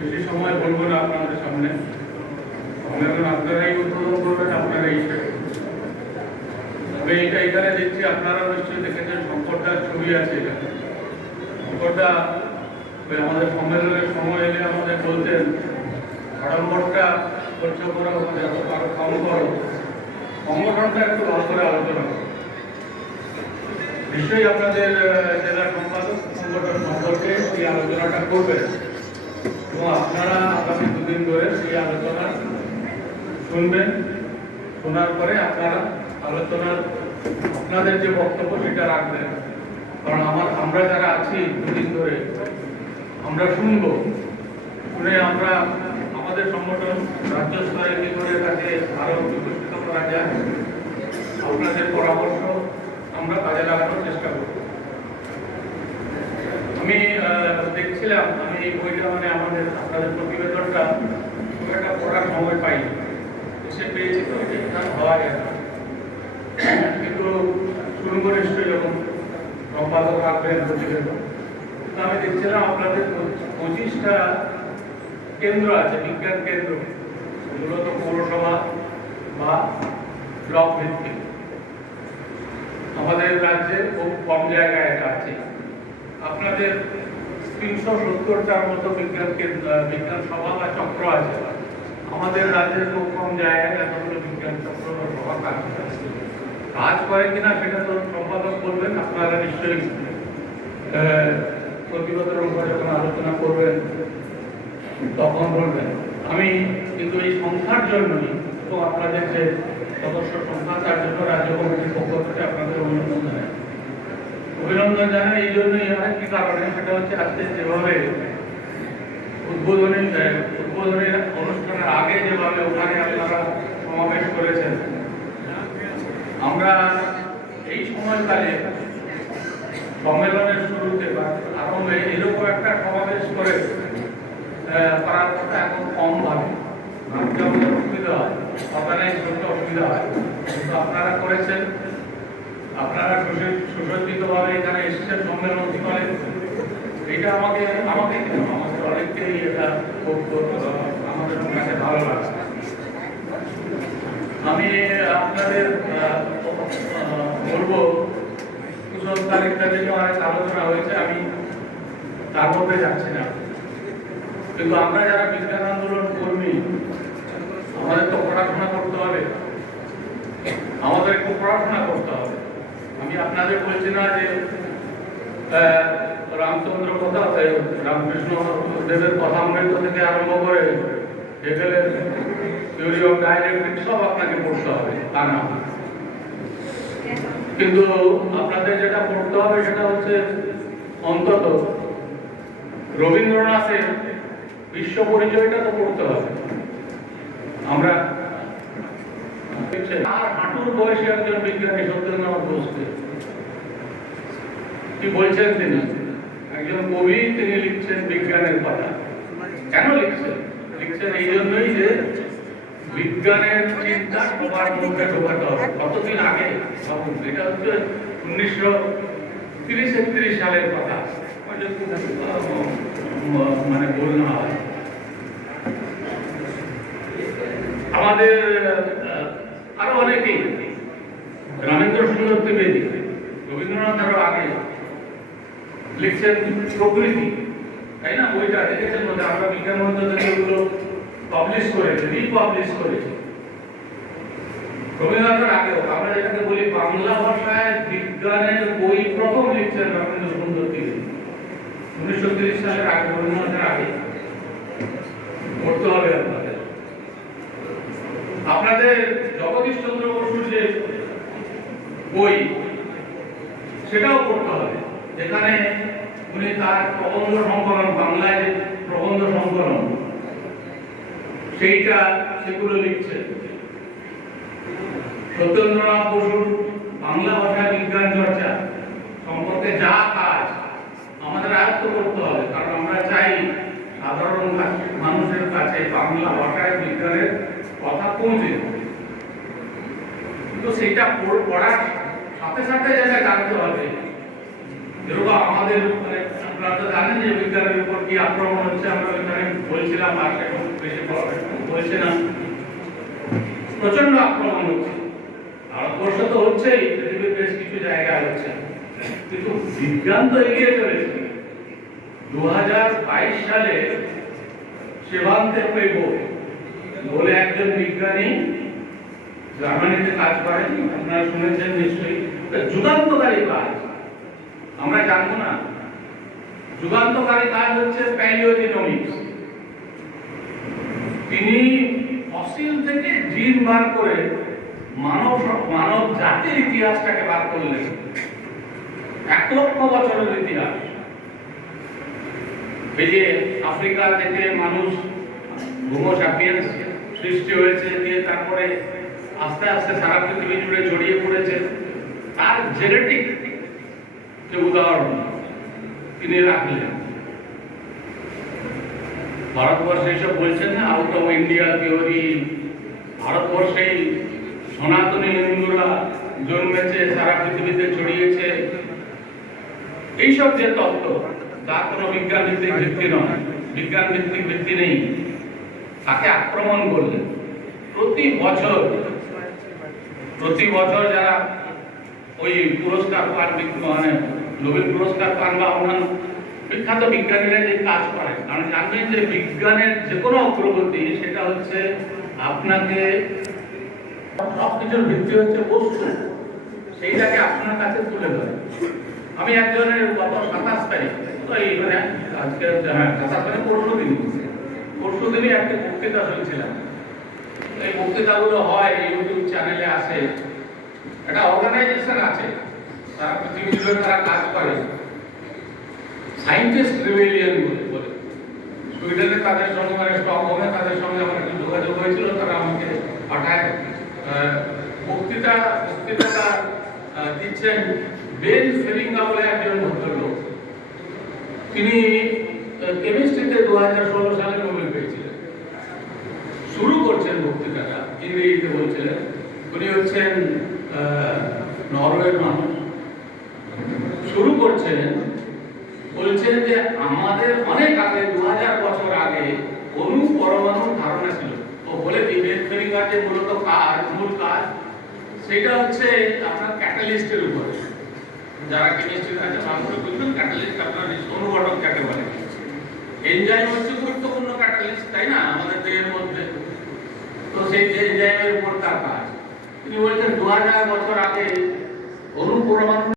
বেশি সময় বলব না আপনাদের সামনে আপনারাই উদ্বোধন করবেন আপনারাই তবে এটা এখানে দেখছি আপনারা নিশ্চয়ই দেখেছেন শঙ্করদার ছবি আছে এখানে শঙ্করদা আমাদের সম্মেলনের সময় এলে আমাদের বলতেন আড়ম্বরটা খরচ করা হচ্ছে আরও কম করো সংগঠনটা একটু ভালো করে আলোচনা করো নিশ্চয়ই আপনাদের জেলা সম্পাদক, সংগঠন সম্পর্কে এই আলোচনাটা করবেন। এবং আপনারা আগামী দুদিন ধরে সেই আলোচনা শুনবেন। শোনার পরে আপনারা আলোচনার, আপনাদের যে বক্তব্য সেটা রাখবেন। কারণ আমার, আমরা যারা আছি দুদিন ধরে, আমরা শুনব। শুনে আমরা আমাদের সংগঠন রাজ্য স্তরে কি করে তাকে আরও বিকশিত করা যায়, আপনাদের পরামর্শ আমরা কাজে লাগানোর চেষ্টা করব। আমি দেখছিলাম, আমি এই বইটা মানে আমাদের, আপনাদের প্রতিবেদনটা খুব একটা পড়ার সময় পাইনি। এসে পেয়েছি তো, এটা হওয়া না। কিন্তু করে নিশ্চয়ই যখন সম্পাদক রাখবেন প্রতিবেদন আমি দেখছিলাম আপনাদের পঁচিশটা কেন্দ্র আছে, বিজ্ঞান কেন্দ্র। মূলত পৌরসভা বা ব্লক ভিত্তিক। আমাদের রাজ্যে খুব কম জায়গায় আছে। আপনাদের তিনশো সত্তরটার মতো বিজ্ঞান কেন্দ্র বিজ্ঞান সভা বা চক্র আছে। আমাদের রাজ্যে খুব কম জায়গায় এতগুলো বিজ্ঞান চক্র বা সভা কাজ কাজ করে কিনা সেটা তো সম্পাদক বলবেন আপনারা নিশ্চয়ই আহ, প্রতিবেদনের উপর যখন আলোচনা করবেন তখন বলবেন। আমি কিন্তু এই সংখ্যার জন্যই তো আপনাদের যে সদস্য সংখ্যা তার জন্য রাজ্য কমিটির পক্ষ থেকে আপনাদের অভিনন্দন জানাই। অভিনন্দন জানাই এই জন্যই আরেকটি কারণে সেটা হচ্ছে আজকে যেভাবে উদ্বোধনী আহ, উদ্বোধনী অনুষ্ঠানের আগে যেভাবে ওখানে আপনারা সমাবেশ করেছেন আমরা এই সময়কালে সম্মেলনের শুরুতে বা আরম্ভে এরকম একটা সমাবেশ করে করার কথা এখন কম ভাবে। আমাদের অসুবিধা হয়। অর্গানাইজ করতে অসুবিধা হয়। কিন্তু আপনারা করেছেন। আপনারা সুসজ্জ- সুসজ্জিতভাবে এখানে এসেছেন সম্মেলন স্থলে এটা আমাকে আমাকে আমাদের অনেককেই এটা আমাদের কাছে ভালো লাগে আমি আপনাদের বলব কুসংস্কার ইত্যাদি নিয়ে অনেক আলোচনা হয়েছে, আমি তার মধ্যে যাচ্ছি না। কিন্তু আমরা যারা বিজ্ঞান আন্দোলন কর্মী আমাদের তো পড়াশোনা করতে হবে। আমাদের একটু পড়াশোনা করতে হবে। আমি আপনাদের বলছি না যে রামচন্দ্র কথা এই রামকৃষ্ণ দেবের কথামৃত থেকে আরম্ভ করে হেগেলের থিওরি অফ ডাইলেকট্রিক সব আপনাকে পড়তে হবে, তা না। কিন্তু আপনাদের যেটা পড়তে হবে সেটা হচ্ছে অন্তত রবীন্দ্রনাথের বিশ্ব পরিচয়টা তো পড়তে হবে। আমরা আর হাঁটুর বয়সে একজন বিজ্ঞানী সত্যেন্দ্রনাথ বোসকে কি বলছেন তিনি? একজন কবি তিনি লিখছেন বিজ্ঞানের কথা কেন লিখছেন? লিখছেন এই জন্যই যে বিজ্ঞানের চিন্তা সবার মধ্যে ঢোকাতে হবে। কতদিন আগে? ভাবুন, এটা হচ্ছে উনিশশো তিরিশ একত্রিশ সালের কথা। মানে ভুল না হয়। আমাদের আরও অনেকেই রামেন্দ্র সুন্দর ত্রিবেদী রবীন্দ্রনাথ আরও আগে লিখছেন প্রকৃতি, তাই না? বইটা দেখেছেন মধ্যে আমরা বিজ্ঞান মন্ত্র থেকে ওগুলো পাবলিশ করেছি রিপাবলিশ করেছি রবীন্দ্রনাথের আগেও আমরা যেটাকে বলি বাংলা ভাষায় বিজ্ঞানের বই প্রথম লিখছেন রবীন্দ্র সুন্দর ত্রিবেদী উনিশশো তিরিশ সালের আগে, রবীন্দ্রনাথের আগে। পড়তে হবে আপনাদের আপনাদের জগদীশ চন্দ্র বসুর যে বই, সেটাও পড়তে হবে। যেখানে উনি তার প্রবন্ধ সংকলন, বাংলায় প্রবন্ধ সংকলন, সেইটা সেগুলো লিখছেন। সত্যেন্দ্রনাথ বসুর বাংলা ভাষায় বিজ্ঞান চর্চা সম্পর্কে যা কাজ, আমাদের আয়ত্ত করতে হবে। কারণ আমরা চাই সাধারণ মানুষের কাছে বাংলা ভাষায় বিজ্ঞানের কথা পৌঁছে কিন্তু সেটা পড়ার সাথে সাথে যেটা জানতে হবে। যেরকম আমাদের মানে আপনারা তো জানেন যে বিজ্ঞানের উপর কি আক্রমণ হচ্ছে, আমরা ওইখানে বলছিলাম, আর এখন বেশি বলছি না। প্রচণ্ড আক্রমণ হচ্ছে। ভারতবর্ষ তো হচ্ছেই, পৃথিবীর বেশ কিছু জায়গায় হচ্ছে। কিন্তু বিজ্ঞান তো এগিয়ে চলেছে। দু হাজার বাইশ সালে সেবান্তে পেব বলে একজন বিজ্ঞানী জার্মানিতে কাজ করেন, আপনারা শুনেছেন নিশ্চয়ই। যুগান্তকারী কাজ। আমরা জানব না। যুগান্তকারী কাজ হচ্ছে প্যালিওজিনোমিক্স তিনি ফসিল থেকে জিন বার করে মানব মানব জাতির ইতিহাসটাকে বার করলেন। এক লক্ষ বছরের ইতিহাস। এই যে আফ্রিকা থেকে মানুষ হোমো সাপিয়েন্স সৃষ্টি হয়েছে দিয়ে তারপরে আস্তে আস্তে সারা পৃথিবী জুড়ে ছড়িয়ে পড়েছে। তার জেনেটিক যে উদাহরণ, তিনি রাখলেন। ভারতবর্ষে এসব বলছেন না আউট অফ ইন্ডিয়া থিওরি ভারতবর্ষেই সনাতনী হিন্দুরা জন্মেছে, সারা পৃথিবীতে ছড়িয়েছে। এইসব যে তত্ত্ব তার কোনো বিজ্ঞান ভিত্তিক ভিত্তি নয়। বিজ্ঞান ভিত্তিক ভিত্তি নেই। তাকে আক্রমণ করলেন। প্রতি বছর প্রতি বছর যারা ওই পুরস্কার পান মানে নোবেল পুরস্কার পান বা অন্যান্য বিখ্যাত বিজ্ঞানীরা যে কাজ করেন, কারণ জানবেন যে বিজ্ঞানের যে কোনো অগ্রগতি, সেটা হচ্ছে আপনাকে সব কিছুর ভিত্তি হচ্ছে বস্তু। সেইটাকে আপনার কাছে তুলে ধরে। আমি একজনের গত সাতাশ তারিখ তো এই মানে আজকে হ্যাঁ সাতাশ তারিখ পরশু দিন। পরশু দিনই একটা বক্তৃতা শুনছিলাম। এই বক্তৃতাগুলো হয় ইউটিউব চ্যানেলে আসে। একটা অর্গানাইজেশন আছে, তারা পৃথিবী জুড়ে তারা কাজ করে। সায়েন্টিস্ট রিভেলিয়ন বলে সুইডেনে তাদের সঙ্গে মানে স্টকহোমে তাদের সঙ্গে আমার একটু যোগাযোগ হয়েছিল, তারা আমাকে পাঠায়। বক্তৃতা, বক্তৃতাটা দিচ্ছেন বেন ফেরিঙ্গা বলে একজন ভদ্রলোক। তিনি কেমিস্ট্রিতে দু হাজার ষোলো সালে করছেন বক্তৃতাটা। ইংরেজিতে বলছিলেন উনি হচ্ছেন নরওয়ের মানুষ। শুরু করছেন, বলছেন যে আমাদের অনেক আগে দু হাজার বছর আগে অনু পরমাণুর ধারণা ছিল। তো বলে ফেরিঙ্গার যে মূলত কাজ, মূল কাজ? সেটা হচ্ছে আপনার ক্যাটালিস্টের উপরে। যারা কেমিস্ট্রি আছে তারপরে বুঝবেন ক্যাটালিস্ট, আপনার অনুঘটক কাকে বলে। এনজাইম হচ্ছে গুরুত্বপূর্ণ ক্যাটালিস্ট, তাই না? আমাদের দেহের মধ্যে। তো সেই এনজাইমের উপর তার কাজ। তিনি বলছেন দু হাজার বছর আগে অনুপরমাণু